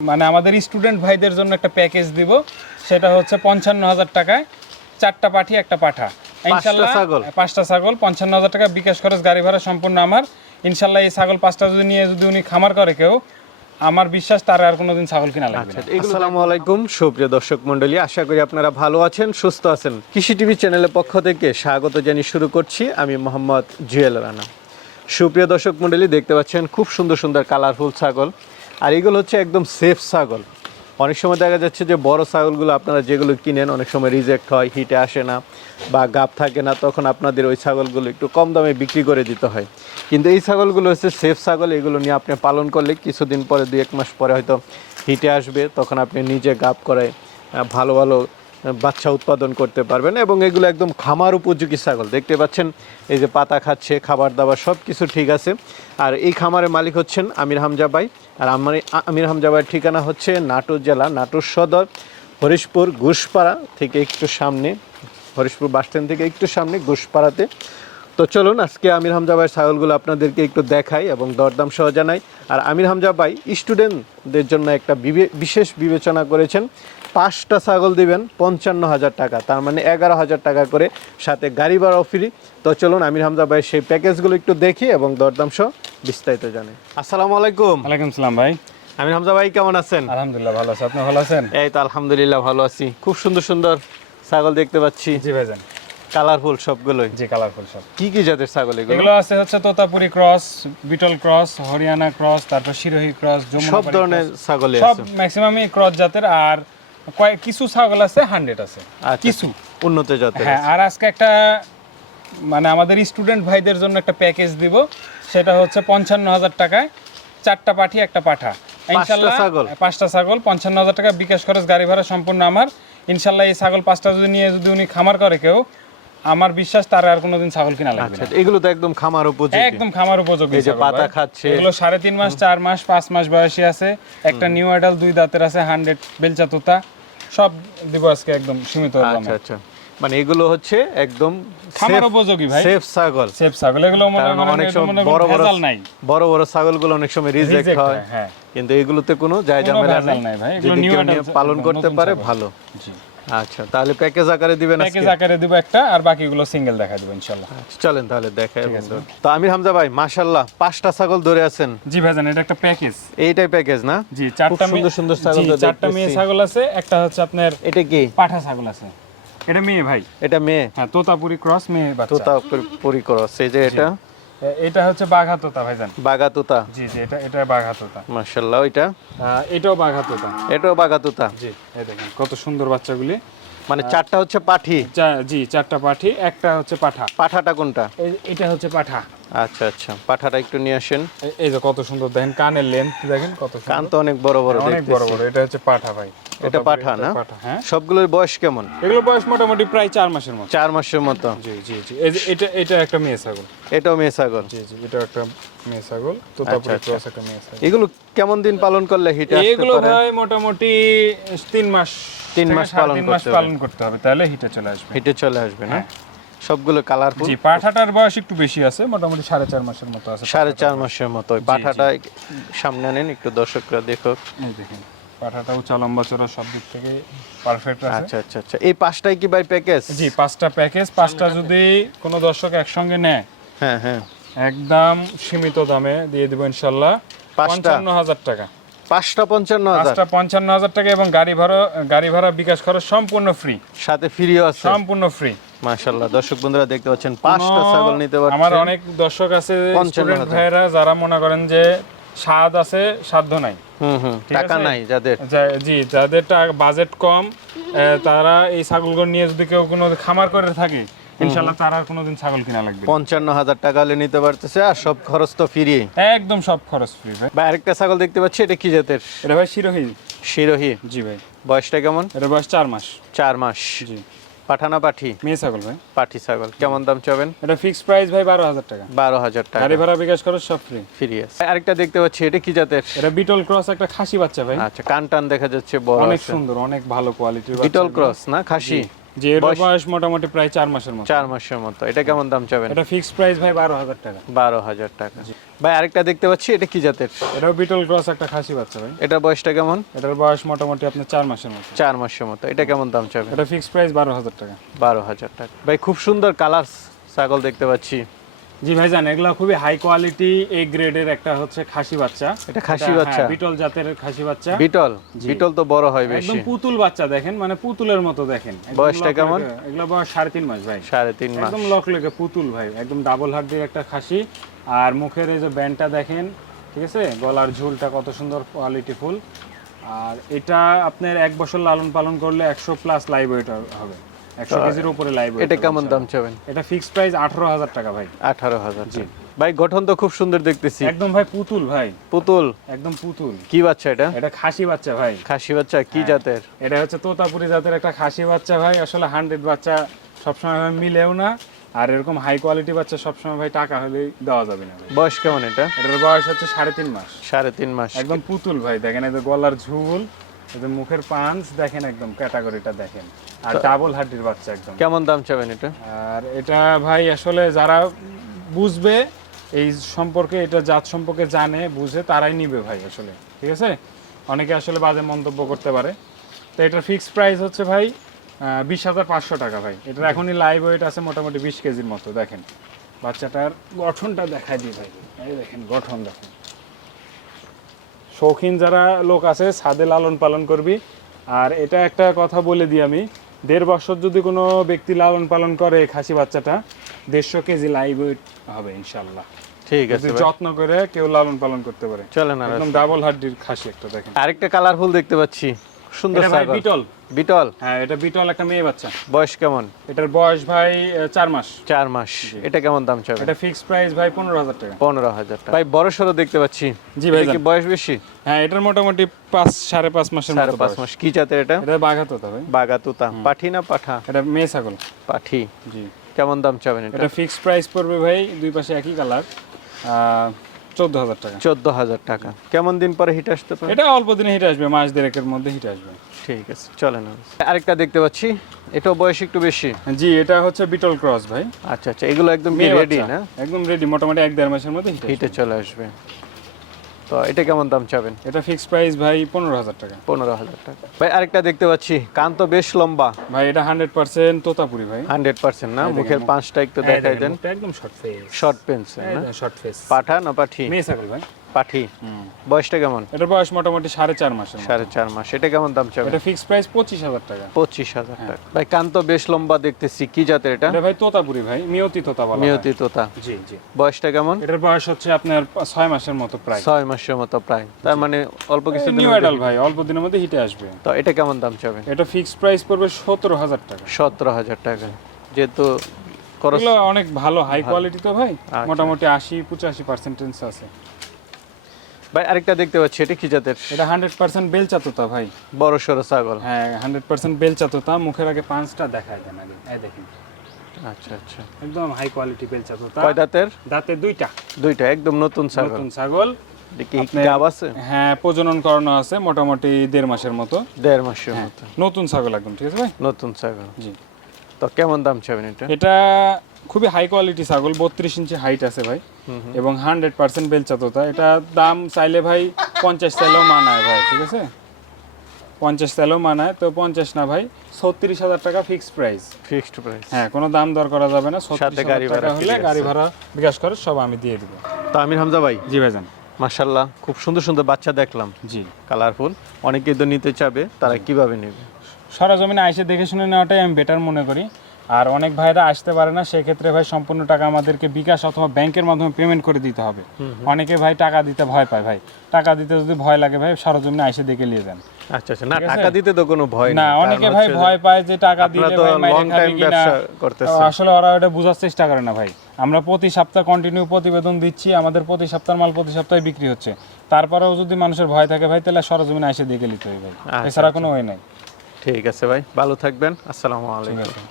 মানে আমাদের স্টুডেন্ট ভাইদের জন্য একটা প্যাকেজ দিব। সেটা হচ্ছে পঞ্চান্ন হাজার টাকায় চারটা পাঠি একটা পাঠা। ইনশাল্লাহ ছাগল? পাঁচটা ছাগল পঞ্চান্ন হাজার টাকা বিকাশ খরচ গাড়ি ভাড়া সম্পূর্ণ আমার। ইনশাল্লাহ এই ছাগল পাঁচটা যদি নিয়ে যদি উনি খামার করে কেউ আমার বিশ্বাস তার আর কোনোদিন ছাগল কিনা লাগবে আসসালামু আলাইকুম সুপ্রিয় দর্শক মণ্ডলী আশা করি আপনারা ভালো আছেন সুস্থ আছেন। কৃষি টিভি চ্যানেলের পক্ষ থেকে স্বাগত জানিয়ে শুরু করছি। আমি মোহাম্মদ জুয়েল রানা। সুপ্রিয় দর্শক মণ্ডলী দেখতে পাচ্ছেন খুব সুন্দর সুন্দর কালারফুল ছাগল। আর এগুলো হচ্ছে একদম সেফ ছাগল। অনেক সময় দেখা যাচ্ছে যে বড় ছাগলগুলো আপনারা যেগুলো কিনেন, অনেক সময় রিজেক্ট হয় হিটে আসে না বা গাপ থাকে না, তখন আপনাদের ওই ছাগলগুলো একটু কম দামে বিক্রি করে দিতে হয়। কিন্তু এই ছাগলগুলো হচ্ছে সেফ ছাগল, এগুলো নিয়ে আপনি পালন করলে কিছুদিন পরে দু এক মাস পরে হয়তো হিটে আসবে, তখন আপনি নিজে গাপ করায় ভালো ভালো বাচ্চা উৎপাদন করতে পারবেন এবং এগুলো একদম খামার উপযোগী ছাগল। দেখতে পাচ্ছেন, এই যে পাতা খাচ্ছে, খাবার দাবার সব কিছু ঠিক আছে। আর এই খামারের মালিক হচ্ছেন আমির হামজা ভাই। আর আমার আমির হামজা ভাইয়ের ঠিকানা হচ্ছে নাটোর জেলা, নাটোর সদর, হরিশপুর, ঘুষপাড়া থেকে একটু সামনে, হরিশপুর বাসস্ট্যান্ড থেকে একটু সামনে, ঘুষপাড়াতে। তো চলুন আজকে আমির হামজা ভাই ছাগলগুলো আপনাদেরকে একটু দেখাই এবং দরদাম সহ জানাই। আর আমির হামজা ভাই স্টুডেন্টদের জন্য একটা বিশেষ বিবেচনা করেছেন। পাঁচটা ছাগল দিবেন পঞ্চান্ন হাজার টাকা তার মানে এগারো হাজার টাকা করে সাথে গাড়ি ভাড়াও ফ্রি। তো চলুন আমির হামজা ভাই সেই প্যাকেজগুলো একটু দেখি এবং দরদাম সহ বিস্তারিত জানাই। আসসালামু আলাইকুম। ওয়ালাইকুম সালাম ভাই। আমির হামজা ভাই কেমন আছেন? আলহামদুলিল্লাহ ভালো আছে। আপনি ভালো আছেন? এই তো আলহামদুলিল্লাহ ভালো আছি। খুব সুন্দর সুন্দর ছাগল দেখতে পাচ্ছি। জি ভাইজান। কালারফুল সবগুলোই? জি কালারফুল সব। কি কি জাতের ছাগল এগুলো? এগুলো আছে হচ্ছে Totapuri cross Beetal cross Haryana cross তারপর শিরোহী ক্রস সব ধরনের cross। ছাগলই সব ম্যাক্সিমামই ক্রস জাতের আর কয়েক কিছু ছাগল আছে হান্ড্রেড আছে। আচ্ছা, কিছু। উন্নত জাতের হ্যাঁ আর আজকে একটা মানে আমাদের স্টুডেন্ট ভাইদের জন্য একটা প্যাকেজ দিব। সেটা হচ্ছে পঞ্চান্ন হাজার টাকায় চারটা পাঠি একটা পাঠা। ইনশাল্লাহ ছাগল? পাঁচটা ছাগল পঞ্চান্ন হাজার টাকা বিকাশ খরচ গাড়ি ভাড়া সম্পূর্ণ আমার। ইনশাল্লাহ এই ছাগল পাঁচটা যদি নিয়ে যদি উনি খামার করে কেউ আমার বিশ্বাস তার আর কোনোদিন ছাগল কিনা লাগবে আচ্ছা এগুলো তো একদম খামার উপযোগী। একদম খামার উপযোগী এই যে পাতা খাচ্ছে। এগুলো সাড়ে তিন মাস চার মাস পাঁচ মাস বয়সী আছে। একটা নিউ আইডাল দুই দাঁতের আছে হান্ড্রেড বেলচা তোতা। সব দিব আজকে একদম সীমিত দামে। আচ্ছা আচ্ছা। মানে এগুলো হচ্ছে একদম খামার উপযোগী ভাই। সেফ ছাগল। সেফ ছাগল। এগুলো মনে অনেক সময় বড় বড় নাই। বড় বড় ছাগলগুলো অনেক সময় রিজেক্ট হয় হয়। কিন্তু এগুলোতে কোনো যায় কোনো ঝামেলা নাই। ভাই, এগুলো নিয়ে পালন করতে পারে ভালো। জি। আচ্ছা তাহলে প্যাকেজ আকারে দিবেন প্যাকেজ আকারে দিব একটা আর বাকিগুলো সিঙ্গেল দেখা দিব ইনশাআল্লাহ। আচ্ছা, চলেন তাহলে দেখাই তো আমির হামজা ভাই মাশাল্লাহ পাঁচটা ছাগল ধরে আছেন। জি ভাইজান এটা একটা প্যাকেজ এইটাই প্যাকেজ না? জি চারটা সুন্দর সুন্দর ছাগল জি, চারটা মেয়ে ছাগল আছে একটা হচ্ছে আপনার এটা কি? পাঠা ছাগল আছে। এটা মেয়ে ভাই। এটা মেয়ে? হ্যাঁ তোতাপুরি ক্রস মেয়ে বাচ্চা। তোতা পরিকরস এই যে এটা? এটা হচ্ছে বাঘা তোতা ভাইজান। বাগা তোতা জি জি এটা এটা বাঘা তোতা এটা এটাও বাঘা তোতা এটাও বাগা তোতা জি এই দেখেন কত সুন্দর বাচ্চাগুলি। মানে চারটা হচ্ছে পাঠি? জি চারটা পাঠি একটা হচ্ছে পাঠা। পাঠাটা কোনটা? এটা হচ্ছে পাঠা। আচ্ছা আচ্ছা। পাঠাটা একটু নিয়ে আসেন। এই- যে কত সুন্দর দেখেন কানের লেন্থ দেখেন কত সুন্দর। কান তো অনেক বড় বড় অনেক বড় বড়। এটা হচ্ছে পাঠা ভাই। এটা পাঠা না? হ্যাঁ। সবগুলোর বয়স কেমন? বয়স মোটামুটি প্রায় মাসের মতো। মাসের মতো। জি জি জি। এটা এটা একটা মেয়ে ছাগল। এটাও মেয়ে ছাগল? জি জি এটা একটা মেয়ে ছাগল। তোতাপুরি আচ্ছা। ক্রস একটা মেয়ে ছাগল। এগুলো কেমন দিন পালন করলে হিটে আসতে এগুলো ভাই মোটামুটি তিন মাস তিন মাস পালন মাস করতে হবে। পালন করতে হবে তাহলে হিটে চলে আসবে। হিটে চলে আসবে না? সবগুলো কালারফুল জি পাঠাটার বয়স একটু বেশি আছে মোটামুটি সাড়ে চার মাসের মতো আছে সাড়ে চার মাসের মতো। পাঠাটা সামনে আনেন একটু দর্শকরা দেখো এই দেখেন পাঠাটা উঁচা লম্বা চড়া সব দিক থেকে পারফেক্ট আছে। আচ্ছা আচ্ছা আচ্ছা। এই পাঁচটাই কি বাই প্যাকেজ জি পাঁচটা প্যাকেজ পাঁচটা যদি কোনো দর্শক একসঙ্গে নেয় হ্যাঁ হ্যাঁ। একদম সীমিত দামে দিয়ে দিব ইনশাল্লাহ পঞ্চান্ন হাজার টাকা। পাঁচটা পঞ্চান্ন পাঁচটা পঞ্চান্ন হাজার টাকা এবং গাড়ি ভাড়া গাড়ি ভাড়া বিকাশ খরচ সম্পূর্ণ ফ্রি সাথে ফ্রিও আছে? সম্পূর্ণ ফ্রি মাশাল্লাহ দর্শক বন্ধুরা দেখতে পাচ্ছেন পাঁচটা ছাগল নিতে আমার অনেক দর্শক আছে স্টুডেন্ট। ভাইয়েরা যারা মনে করেন যে স্বাদ আছে সাধ্য নাই। টাকা নাই যাদের। জি যাদের বাজেট কম তারা এই ছাগলগুলো নিয়ে যদি কেউ কোনো খামার করে থাকে ইনশাল্লাহ তার আর কোনোদিন ছাগল কিনা লাগবে না। পঞ্চান্ন হাজার টাকা হলে নিতে পারতেছে আর সব খরচ তো ফ্রি একদম সব খরচ ফ্রি ভাই। বা আরেকটা ছাগল দেখতে পাচ্ছি এটা কি জাতের? এটা ভাই শিরোহী। শিরোহী। জি ভাই। বয়সটা কেমন? এটা বয়স চার মাস। চার মাস। জি। পাঠানা পাঠি? মেয়ে ছাগল ভাই। পাঠি ছাগল। কেমন দাম চাবেন? এটা ফিক্সড প্রাইস ভাই বারো হাজার টাকা। বারো হাজার টাকা। গাড়ি ভাড়া বিকাশ খরচ সব ফ্রি ফ্রি আছে আরেকটা দেখতে পাচ্ছি এটা কি জাতের? এটা বিটল ক্রস একটা খাসি বাচ্চা ভাই। আচ্ছা কান টান দেখা যাচ্ছে বড় অনেক সুন্দর অনেক ভালো কোয়ালিটির বিটল ক্রস না খাসি? যে এর বয়স- মোটামুটি প্রায় চার মাসের মতো। চার মাসের মতো। এটা কেমন দাম চাবেন? এটা ফিক্সড প্রাইস ভাই বারো হাজার টাকা। বারো হাজার টাকা। ভাই আরেকটা দেখতে পাচ্ছি এটা কি জাতের? এটাও বিটল ক্রস একটা খাসি বাচ্চা ভাই। এটা বয়সটা কেমন? এটার বয়স মোটামুটি আপনার চার মাসের মতো। চার মাসের মতো। এটা কেমন দাম চাবেন? এটা ফিক্সড প্রাইস বারো হাজার টাকা। বারো হাজার টাকা। ভাই খুব সুন্দর কালার ছাগল দেখতে পাচ্ছি। জি ভাই জান এগুলো খুবই হাই কোয়ালিটি এ গ্রেডের একটা হচ্ছে খাসি বাচ্চা। এটা খাসি বাচ্চা? হ্যাঁ, বিটল জাতের খাসি বাচ্চা। বিটল? বিটল তো বড় হয় বেশি। একদম পুতুল বাচ্চা দেখেন মানে পুতুলের মতো দেখেন। বয়সটা কেমন? এগুলো বয়স সাড়ে তিন মাস ভাই। সাড়ে তিন মাস। একদম লক লেগে পুতুল ভাই একদম ডাবল হাড্ডির একটা খাসি। আর মুখের এই যে ব্যান্ডটা দেখেন ঠিক আছে? গলার ঝুলটা কত সুন্দর কোয়ালিটি ফুল। আর এটা আপনার এক বছর লালন পালন করলে একশো প্লাস লাইভ ওয়েট হবে। একশো কেজির উপরে লাইভ এটা কেমন দাম চাবেন? এটা ফিক্সড প্রাইস আঠারো হাজার টাকা ভাই। আঠারো হাজার জি। ভাই গঠন তো খুব সুন্দর দেখতেছি। একদম ভাই পুতুল ভাই। পুতুল? একদম পুতুল। কি বাচ্চা এটা? এটা খাসি বাচ্চা ভাই। খাসি বাচ্চা কি জাতের? এটা হচ্ছে তোতাপুরি জাতের একটা খাসি বাচ্চা ভাই। আসলে হান্ড্রেড বাচ্চা সবসময় মিলেও না। আর এরকম হাই কোয়ালিটি বাচ্চা সবসময় ভাই টাকা হলে দেওয়া যাবে না বয়স কেমন এটা? এটার বয়স হচ্ছে সাড়ে তিন মাস। সাড়ে তিন মাস। একদম পুতুল ভাই। দেখেন এই যে গলার ঝুল এই যে মুখের পাঞ্চ দেখেন একদম ক্যাটাগরিটা দেখেন। আর ডাবল হাড্ডির বাচ্চা একদম। কেমন দাম চাবেন এটা? আর এটা ভাই আসলে যারা বুঝবে এই সম্পর্কে এটা জাত সম্পর্কে জানে বুঝে তারাই নিবে ভাই আসলে ঠিক আছে? অনেকে আসলে বাজে মন্তব্য করতে পারে। তো এটার ফিক্সড প্রাইস হচ্ছে ভাই বিশ হাজার পাঁচশো টাকা ভাই। এটার এখনই লাইভ ওয়েট আছে মোটামুটি বিশ কেজির মতো দেখেন। বাচ্চাটার গঠনটা দেখাই দিই ভাই। এই দেখেন গঠন দেখেন। শৌখিন যারা লোক আছে ছাদে লালন পালন করবি। আর এটা একটা কথা বলে দিই আমি দেড় বছর যদি কোনো ব্যক্তি লালন পালন করে খাসি বাচ্চাটা দেড়শো কেজি লাইভ ওয়েট হবে ইনশাল্লাহ ঠিক আছে যত্ন করে কেউ লালন পালন করতে পারে। চলেন একদম ডাবল হাড্ডির খাসি একটা দেখেন। আরেকটা কালারফুল দেখতে পাচ্ছি। সুন্দর বিটল। বিটল? হ্যাঁ এটা বিটল একটা মেয়ে বাচ্চা। বয়স কেমন? এটার বয়স ভাই চার মাস। চার মাস। এটা কেমন দাম চাবেন এটা ফিক্সড প্রাইস ভাই পনেরো হাজার টাকা। পনেরো হাজার টাকা। ভাই বড় সড়ো দেখতে পাচ্ছি। জি ভাই কি বয়স বেশি? হ্যাঁ এটার মোটামুটি পাঁচ সাড়ে পাঁচ মাসের সাড়ে পাঁচ মাস। কি জাতের এটা? এটা হতে ভাই। বাগা তুতা পাঠি না পাঠা? এটা মেয়ে ছাগল। পাঠি। জি। কেমন দাম চাবেন এটা? এটা ফিক্সড প্রাইস পড়বে ভাই দুই পাশে একই কালার চোদ্দ হাজার টাকা। চোদ্দ হাজার টাকা। কেমন দিন পরে হিট আসতে পারে? এটা অল্প দিনে হিট আসবে মাস দেড়েকের মধ্যে হিট আসবে। ঠিক আছে চলেন আরেকটা দেখতে পাচ্ছি এটাও বয়স একটু বেশি। জি এটা হচ্ছে বিটল ক্রস ভাই। আচ্ছা আচ্ছা এগুলো একদম রেডি। না? একদম রেডি মোটামুটি এক দেড় মাসের মধ্যে হিটে চলে আসবে। তো এটা কেমন দাম চাবেন? এটা ফিক্সড প্রাইস ভাই পনেরো হাজার টাকা। পনেরো হাজার টাকা। ভাই আরেকটা দেখতে পাচ্ছি কান তো বেশ লম্বা। ভাই এটা হান্ড্রেড পার্সেন্ট তোতাপুরি ভাই। হান্ড্রেড পার্সেন্ট না? মুখের মুখ। পাঁচটা একটু দেখাই দেন। একদম short face short face short face পাঠা না পাঠি মেয়ে ছাগল ভাই। পাঠি। বয়সটা কেমন? এটার বয়স মোটামুটি সাড়ে চার মতো। সাড়ে চার মাস। এটা কেমন দাম চাবেন এটা ফিক্সড প্রাইস পঁচিশ হাজার টাকা। পঁচিশ হাজার টাকা। ভাই কান তো বেশ লম্বা দেখতেছি। কি জাতের এটা? এটা ভাই তোতাপুরি ভাই মিয়তি তোতা বলা হয়। নিয়তি তোতা। জি জি। বয়সটা কেমন? এটার বয়স হচ্ছে আপনার ছয় মাসের মতো প্রায়। ছয় মাসের মতো প্রায়। তার মানে অল্প কিছু নিউ অ্যাডাল ভাই অল্প দিনের মধ্যে হিটে আসবে। তো এটা কেমন দাম চাবেন এটা ফিক্সড প্রাইস পড়বে সতেরো হাজার টাকা। সতেরো হাজার টাকা। যেহেতু অনেক ভালো হাই কোয়ালিটি তো ভাই। আচ্ছা। মোটামুটি আশি পঁচাশি পার্সেন্টেজ আছে। ভাই আরেকটা দেখতে পাচ্ছি এটা কি জাতের? এটা হান্ড্রেড পার্সেন্ট তোতা ভাই। বড় সড়ো ছাগল। হ্যাঁ হান্ড্রেড পার্সেন্ট তোতা মুখের আগে পাঁচটা দেখায় দেন আগে। এই দেখেন। আচ্ছা আচ্ছা। একদম হাই কোয়ালিটি কয় দাঁতের? দাঁতে দুইটা। দুইটা একদম নতুন ছাগল। নতুন ছাগল। হ্যাঁ প্রজনন করানো আছে মোটামুটি দেড় মাসের মতো। দেড় মাসের হ্যাঁ, মতো। নতুন ছাগল একদম ঠিক আছে ভাই? নতুন ছাগল। জি। তো কেমন দাম চাবেন এটা? এটা খুবই হাই কোয়ালিটি ছাগল বত্রিশ ইঞ্চি হাইট আছে ভাই। এবং হান্ড্রেড পার্সেন্ট বেলচা তোতা এটা দাম চাইলে ভাই পঞ্চাশ চাইলেও মানায় ভাই ঠিক আছে? পঞ্চাশ চাইলেও মানায় তো পঞ্চাশ না ভাই ছত্রিশ হাজার টাকা ফিক্সড প্রাইস ফিক্সড প্রাইস হ্যাঁ কোনো দাম দর করা যাবে না সাথে গাড়ি ভাড়া হলে গাড়ি ভাড়া বিকাশ করে সব আমি দিয়ে দিব। তো আমির হামজা ভাই? জি ভাইজান। মাশাল্লাহ খুব সুন্দর সুন্দর বাচ্চা দেখলাম। জি। কালারফুল অনেকেই তো নিতে চাবে তারা কীভাবে নেবে? সরজমিনে আইসে দেখে শুনে নেওয়াটাই আমি বেটার মনে করি। আর অনেক ভাইরা আসতে পারে না সেক্ষেত্রে ভাই সম্পূর্ণ টাকা আমাদেরকে বিকাশ অথবা ব্যাংকের মাধ্যমে পেমেন্ট করে দিতে হবে। অনেকে ভাই টাকা দিতে ভয় পায় ভাই। টাকা দিতে যদি ভয় লাগে ভাই সরজমিনে আইসে দেখে নিয়ে যান। আচ্ছা আচ্ছা। না টাকা দিতে তো কোনো ভয় না অনেকে ভাই ভয় পায় যে টাকা দিলে ভাই মাইরে লং খাবে টাইম কিনা। আসলে ওরা এটা বোঝার চেষ্টা করে না ভাই। আমরা প্রতি সপ্তাহ কন্টিনিউ প্রতিবেদন দিচ্ছি আমাদের প্রতি সপ্তাহের মাল প্রতি সপ্তাহে বিক্রি হচ্ছে। তারপরেও যদি মানুষের ভয় থাকে ভাই তাহলে সরজমিনে এসে দেখে নিতে হবে ভাই। আচ্ছা, এছাড়া কোনো ওয়ে নাই। ঠিক আছে ভাই ভালো থাকবেন। আসসালামু আলাইকুম।